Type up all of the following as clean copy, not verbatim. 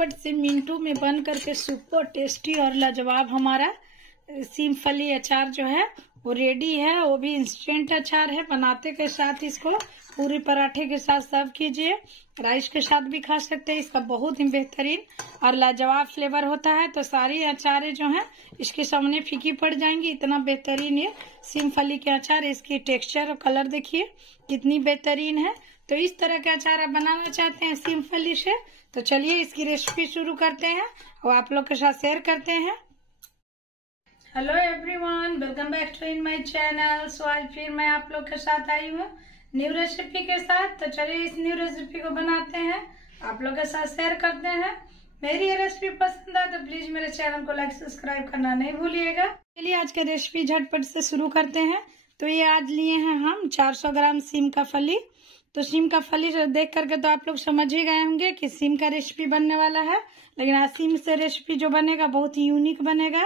झटपट से मिनटों में बन करके सुपर टेस्टी और लाजवाब हमारा मूंगफली अचार जो है वो रेडी है। वो भी इंस्टेंट अचार है। बनाते के साथ इसको पूरी पराठे के साथ सर्व कीजिए, राइस के साथ भी खा सकते हैं। इसका बहुत ही बेहतरीन और लाजवाब फ्लेवर होता है। तो सारी अचारें जो हैं इसके सामने फीकी पड़ जाएंगी। इतना बेहतरीन ये मूंगफली के अचार, इसकी टेक्सचर और कलर देखिए कितनी बेहतरीन है। तो इस तरह के अचार आप बनाना चाहते हैं मूंगफली से, तो चलिए इसकी रेसिपी शुरू करते हैं और आप लोग के साथ शेयर करते हैं। Hello everyone, welcome back to in my channel. So आज फिर मैं आप लोग के साथ आई हूँ न्यू रेसिपी के साथ। तो चलिए इस न्यू रेसिपी को बनाते हैं, आप लोग के साथ शेयर करते हैं। मेरी ये रेसिपी पसंद है तो प्लीज मेरे चैनल को लाइक सब्सक्राइब करना नहीं भूलिएगा। चलिए आज का रेसिपी झटपट से शुरू करते हैं। तो ये आज लिए हैं हम 400 ग्राम सीम का फली। तो सीम का फली देख करके तो आप लोग समझ ही गए होंगे कि सीम का रेसिपी बनने वाला है, लेकिन आज सीम से रेसिपी जो बनेगा बहुत ही यूनिक बनेगा।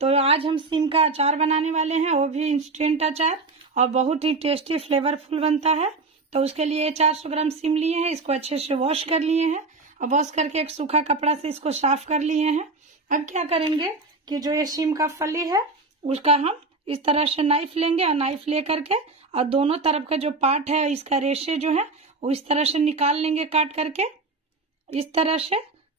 तो आज हम सीम का अचार बनाने वाले हैं, वो भी इंस्टेंट अचार, और बहुत ही टेस्टी फ्लेवरफुल बनता है। तो उसके लिए 400 ग्राम सीम लिए हैं, इसको अच्छे से वॉश कर लिए हैं और वॉश करके एक सूखा कपड़ा से इसको साफ कर लिए हैं। अब क्या करेंगे कि जो ये सीम का फली है उसका हम इस तरह से नाइफ लेंगे और नाइफ ले करके और दोनों तरफ का जो पार्ट है इसका रेशे जो है वो इस तरह से निकाल लेंगे काट करके इस तरह से।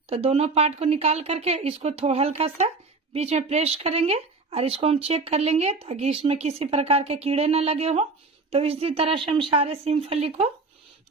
तो दोनों पार्ट को निकाल करके इसको थोड़ा हल्का सा बीच में प्रेस करेंगे और इसको हम चेक कर लेंगे ताकि इसमें किसी प्रकार के कीड़े न लगे हो। तो इसी तरह से हम सारे मूंगफली को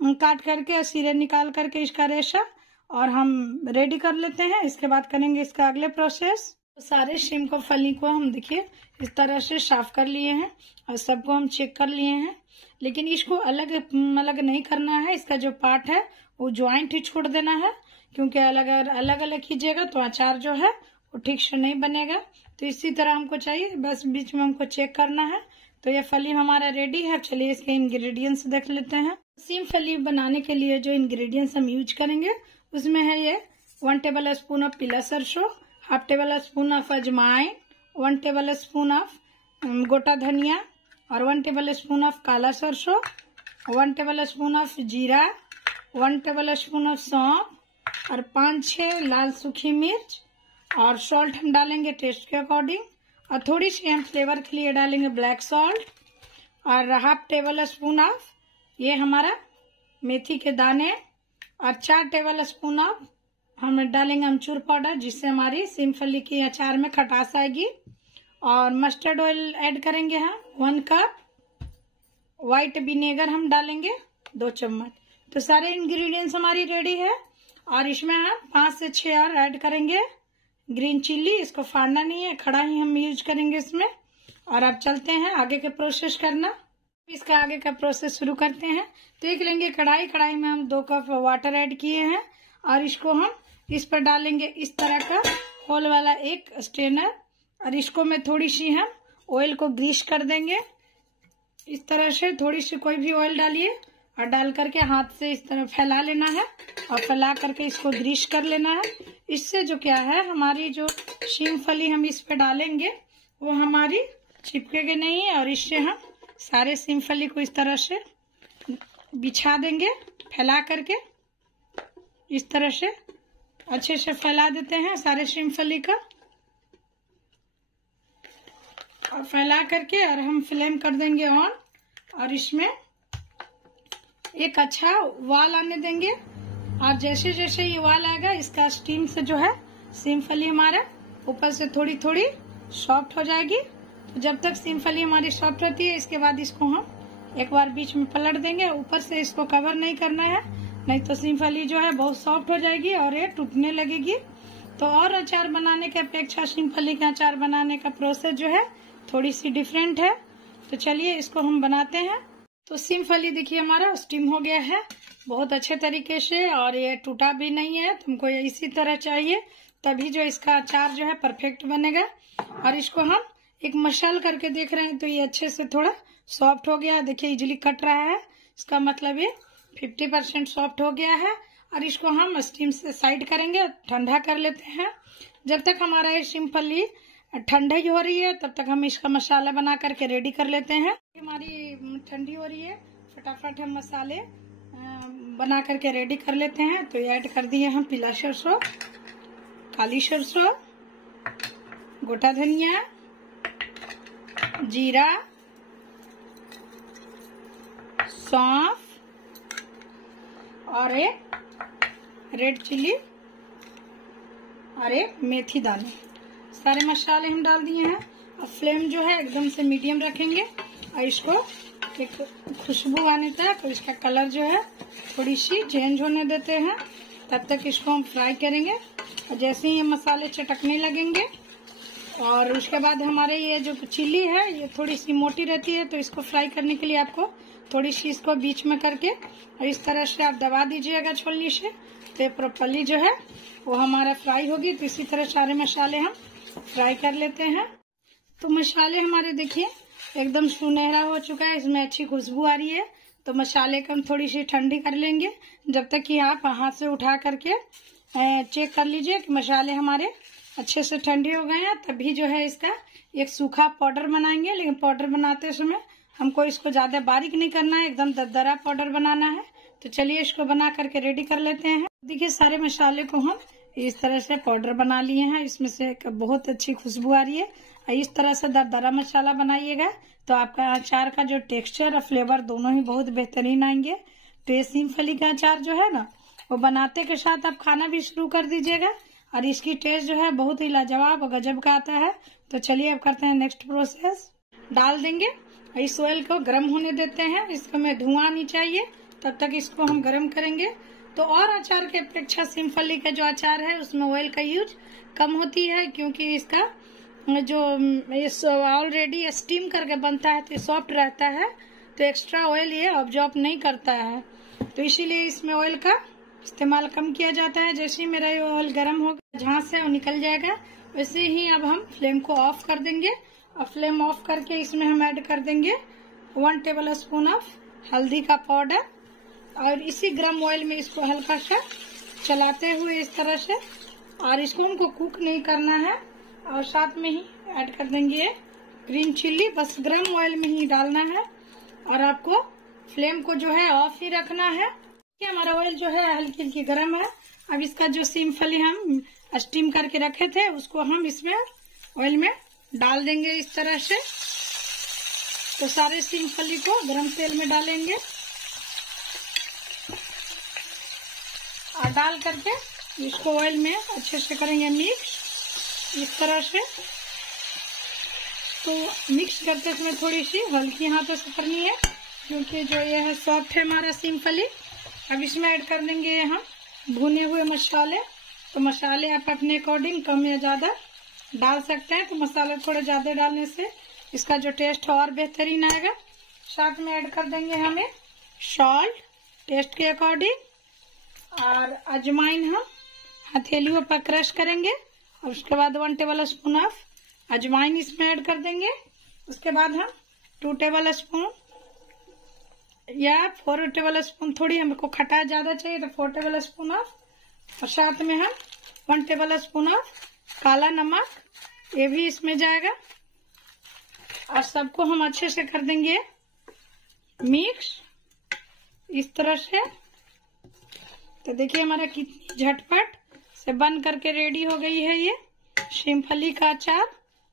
काट करके और सिरे निकाल करके इसका रेशा और हम रेडी कर लेते हैं। इसके बाद करेंगे इसका अगले प्रोसेस। तो सारे मूंगफली को हम देखिए इस तरह से साफ कर लिए हैं और सबको हम चेक कर लिए हैं, लेकिन इसको अलग अलग नहीं करना है। इसका जो पार्ट है वो ज्वाइंट ही छोड़ देना है, क्योंकि अलग अलग कीजिएगा तो अचार जो है वो ठीक से नहीं बनेगा। तो इसी तरह हमको चाहिए, बस बीच में हमको चेक करना है। तो ये फली हमारा रेडी है। चलिए इसके इंग्रेडिएंट्स देख लेते हैं। मूंगफली बनाने के लिए जो इंग्रेडिएंट्स हम यूज करेंगे उसमें है ये 1 टेबल स्पून ऑफ पीला सरसों, 1/2 टेबल स्पून ऑफ अजवाइन, 1 टेबल स्पून ऑफ गोटा धनिया और 1 टेबल स्पून ऑफ काला सरसों, 1 टेबल स्पून ऑफ जीरा, 1 टेबल स्पून ऑफ सौंफ और 5-6 लाल सूखी मिर्च, और सॉल्ट हम डालेंगे टेस्ट के अकॉर्डिंग, और थोड़ी सी हम फ्लेवर के लिए डालेंगे ब्लैक सॉल्ट, और 1/2 टेबल स्पून ऑफ ये हमारा मेथी के दाने, और 4 टेबल स्पून ऑफ हम डालेंगे अमचूर पाउडर, जिससे हमारी मूंगफली की अचार में खटास आएगी। और मस्टर्ड ऑयल ऐड करेंगे हम 1 कप, व्हाइट विनेगर हम डालेंगे 2 चम्मच। तो सारे इंग्रेडिएंट्स हमारी रेडी है। और इसमें हम 5 से 6 और ऐड करेंगे ग्रीन चिल्ली। इसको फाड़ना नहीं है, खड़ा ही हम यूज करेंगे इसमें। और अब चलते हैं आगे के प्रोसेस करना। इसका आगे का प्रोसेस शुरू करते हैं। तो एक लेंगे कढ़ाई में हम 2 कप वाटर ऐड किए हैं और इसको हम इस पर डालेंगे इस तरह का होल वाला एक स्ट्रेनर, और इसको में थोड़ी सी हम ऑयल को ग्रीस कर देंगे इस तरह से। थोड़ी सी कोई भी ऑयल डालिए और डाल करके हाथ से इस तरह फैला लेना है और फैला करके इसको ग्रीस कर लेना है। इससे जो क्या है हमारी जो मूंगफली हम इस पे डालेंगे वो हमारी चिपकेगी नहीं है, और इससे हम सारे मूंगफली को इस तरह से बिछा देंगे फैला करके। इस तरह से अच्छे से फैला देते हैं सारे मूंगफली का, और फैला करके और हम फ्लेम कर देंगे ऑन, और इसमें एक अच्छा उबाल आने देंगे। और जैसे जैसे ये उबाल आएगा इसका स्टीम से जो है मूंगफली हमारा ऊपर से थोड़ी थोड़ी सॉफ्ट हो जाएगी। तो जब तक मूंगफली हमारी सॉफ्ट होती है इसके बाद इसको हम एक बार बीच में पलट देंगे। ऊपर से इसको कवर नहीं करना है, नहीं तो मूंगफली जो है बहुत सॉफ्ट हो जाएगी और ये टूटने लगेगी। तो और अचार बनाने के अपेक्षा मूंगफली का अचार बनाने का प्रोसेस जो है थोड़ी सी डिफरेंट है। तो चलिए इसको हम बनाते हैं। तो मूंगफली देखिए हमारा स्टीम हो गया है बहुत अच्छे तरीके से, और ये टूटा भी नहीं है। तुमको ये इसी तरह चाहिए, तभी जो इसका अचार जो है परफेक्ट बनेगा। और इसको हम एक मसल करके देख रहे हैं तो ये अच्छे से थोड़ा सॉफ्ट हो गया। देखिए इजिली कट रहा है, इसका मतलब ये 50% सॉफ्ट हो गया है। और इसको हम स्टीम से साइड करेंगे, ठंडा कर लेते हैं। जब तक हमारा ये मूंगफली ठंडी हो रही है तब तक हम इसका मसाला बना करके रेडी कर लेते हैं। हमारी ठंडी हो रही है, फटाफट हम मसाले बना करके रेडी कर लेते हैं। तो ऐड कर दिए हम पीला सरसों, काली सरसों, गोटा धनिया, जीरा, सौंफ और एक रेड चिल्ली और एक मेथी दाने। सारे मसाले हम डाल दिए हैं। अब फ्लेम जो है एकदम से मीडियम रखेंगे और इसको एक खुशबू आने तक, और इसका कलर जो है थोड़ी सी चेंज होने देते हैं, तब तक इसको हम फ्राई करेंगे। और जैसे ही ये मसाले चटकने लगेंगे और उसके बाद हमारे ये जो चिल्ली है ये थोड़ी सी मोटी रहती है, तो इसको फ्राई करने के लिए आपको थोड़ी सी इसको बीच में करके और इस तरह से आप दबा दीजिएगा छोलनी से, तो प्रॉपर्ली जो है वो हमारा फ्राई होगी। तो इसी तरह सारे मसाले हम फ्राई कर लेते हैं। तो मसाले हमारे देखिए एकदम सुनहरा हो चुका है, इसमें अच्छी खुशबू आ रही है। तो मसाले को हम थोड़ी सी ठंडी कर लेंगे, जब तक कि आप हाथ से उठा करके चेक कर लीजिए कि मसाले हमारे अच्छे से ठंडे हो गए हैं। तभी जो है इसका एक सूखा पाउडर बनाएंगे, लेकिन पाउडर बनाते समय हमको इसको ज्यादा बारीक नहीं करना है, एकदम दरदरा पाउडर बनाना है। तो चलिए इसको बना करके रेडी कर लेते हैं। देखिए सारे मसाले को हम इस तरह से पाउडर बना लिए हैं, इसमें से बहुत अच्छी खुशबू आ रही है। इस तरह से दरदरा मसाला बनाइएगा तो आपका अचार का जो टेक्सचर और फ्लेवर दोनों ही बहुत बेहतरीन आएंगे। तो ये मूंगफली का अचार जो है ना, वो बनाते के साथ आप खाना भी शुरू कर दीजिएगा और इसकी टेस्ट जो है बहुत ही लाजवाब और गजब का आता है। तो चलिए अब करते हैं नेक्स्ट प्रोसेस। डाल देंगे, इस ऑयल को गर्म होने देते हैं, इसको में धुआं नहीं चाहिए, तब तक इसको हम गर्म करेंगे। तो और अचार के अपेक्षा मूंगफली का जो अचार है उसमें ऑयल का यूज कम होती है, क्योंकि इसका जो ऑलरेडी स्टीम करके बनता है तो सॉफ्ट रहता है, तो एक्स्ट्रा ऑयल ये ऑब्जॉर्ब नहीं करता है। तो इसीलिए इसमें ऑयल का इस्तेमाल कम किया जाता है। जैसे ही मेरा ये ऑयल गर्म होगा, जहाँ से वो निकल जाएगा, वैसे ही अब हम फ्लेम को ऑफ कर देंगे। और फ्लेम ऑफ करके इसमें हम ऐड कर देंगे 1 टेबल स्पून ऑफ हल्दी का पाउडर, और इसी गर्म ऑयल में इसको हल्का सा चलाते हुए इस तरह से, और इसको हमको कुक नहीं करना है। और साथ में ही ऐड कर देंगे ग्रीन चिल्ली, बस गर्म ऑयल में ही डालना है और आपको फ्लेम को जो है ऑफ ही रखना है। हमारा ऑयल जो है हल्की हल्की गर्म है। अब इसका जो मूंगफली हम स्टीम करके रखे थे उसको हम इसमें ऑयल में डाल देंगे इस तरह से। तो सारे मूंगफली को गर्म तेल में डालेंगे और डाल करके इसको ऑयल में अच्छे से करेंगे मिक्स इस तरह से। तो मिक्स करते समय थोड़ी सी हल्की हाथों से करनी है, क्योंकि जो ये है सॉफ्ट है हमारा मूंगफली। अब इसमें ऐड कर देंगे हम भुने हुए मसाले। तो मसाले आप अपने अकॉर्डिंग कम या ज्यादा डाल सकते हैं। तो मसाले थोड़े ज्यादा डालने से इसका जो टेस्ट है और बेहतरीन आएगा। साथ में ऐड कर देंगे हमें सॉल्ट टेस्ट के अकॉर्डिंग, और अजवाइन हम हथेलियों पर क्रश करेंगे और उसके बाद 1 टेबल स्पून ऑफ अजवाइन इसमें ऐड कर देंगे। उसके बाद हम 2 टेबल स्पून या 4 टेबल स्पून, थोड़ी हमको खटा ज्यादा चाहिए तो 4 टेबल स्पून ऑफ, और साथ में हम 1 टेबल स्पून ऑफ काला नमक, ये भी इसमें जाएगा। और सबको हम अच्छे से कर देंगे मिक्स इस तरह से। तो देखिए हमारा कितनी झटपट से बन करके रेडी हो गई है ये मूंगफली का अचार।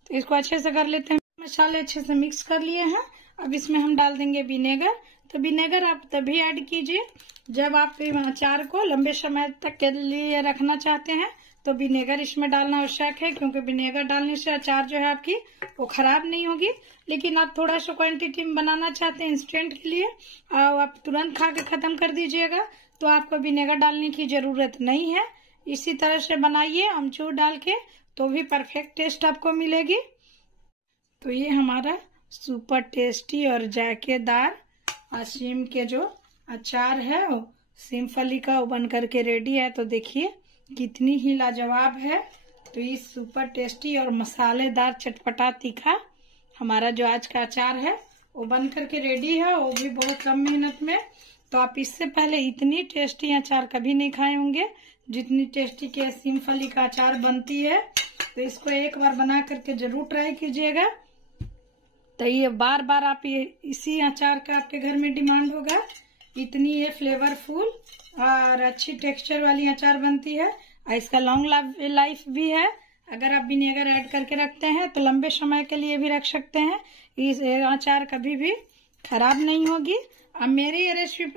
तो इसको अच्छे से कर लेते हैं। मसाले अच्छे से मिक्स कर लिए हैं। अब इसमें हम डाल देंगे विनेगर। तो विनेगर आप तभी ऐड कीजिए जब आप अचार को लंबे समय तक के लिए रखना चाहते हैं, तो विनेगर इसमें डालना आवश्यक है, क्योंकि विनेगर डालने से अचार जो है आपकी वो खराब नहीं होगी। लेकिन आप थोड़ा सा क्वांटिटी में बनाना चाहते हैं इंस्टेंट के लिए, और आप तुरंत खा के खत्म कर दीजिएगा, तो आपको विनेगर डालने की जरूरत नहीं है। इसी तरह से बनाइए अमचूर डाल के, तो भी परफेक्ट टेस्ट आपको मिलेगी। तो ये हमारा सुपर टेस्टी और जायकेदार सेम के जो अचार है वो मूंगफली का बन करके रेडी है। तो देखिए कितनी ही लाजवाब है। तो इस सुपर टेस्टी और मसालेदार चटपटा तीखा हमारा जो आज का अचार है वो बन करके रेडी है, वो भी बहुत कम मेहनत में। तो आप इससे पहले इतनी टेस्टी अचार कभी नहीं खाए होंगे जितनी टेस्टी के मूंगफली का अचार बनती है। तो इसको एक बार बना करके जरूर ट्राई कीजिएगा। तो ये बार बार आप ये इसी अचार का आपके घर में डिमांड होगा। इतनी ये फ्लेवरफुल और अच्छी टेक्सचर वाली अचार बनती है। और इसका लॉन्ग लाइफ भी है। अगर आप विनेगर ऐड करके रखते हैं तो लंबे समय के लिए भी रख सकते हैं। इस अचार कभी भी खराब नहीं होगी। अब मेरी ये रेसिपी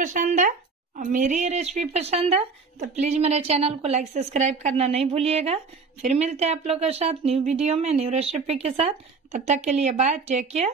पसंद है तो प्लीज मेरे चैनल को लाइक सब्सक्राइब करना नहीं भूलिएगा। फिर मिलते हैं आप लोगों के साथ न्यू वीडियो में न्यू रेसिपी के साथ। तब तक के लिए बाय, टेक केयर।